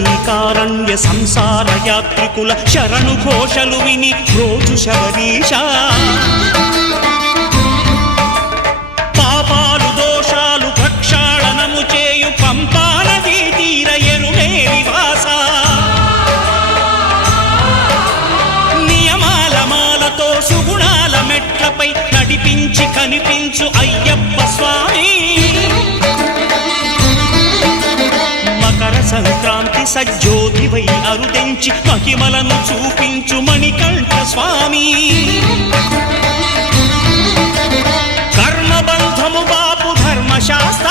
లౌకీకారణ్య సంసార యాత్రికుల శరణు ఘోషలు విని రోజు శబరీష పాపాలు దోషాలు ప్రక్షాళనము చేయు పంపానదీ తీర ఎరుమే నివాస నియమాల మాలతో సుగుణాల మెట్లపై నడిపించి కనిపించు అయ్యప్ప స్వామి మకర సంక్రాంతి సజ్జోతివై అరుదెంచి మహిమలను చూపించు మణికంఠ స్వామి కర్మబంధము బాపు ధర్మశాస్త్ర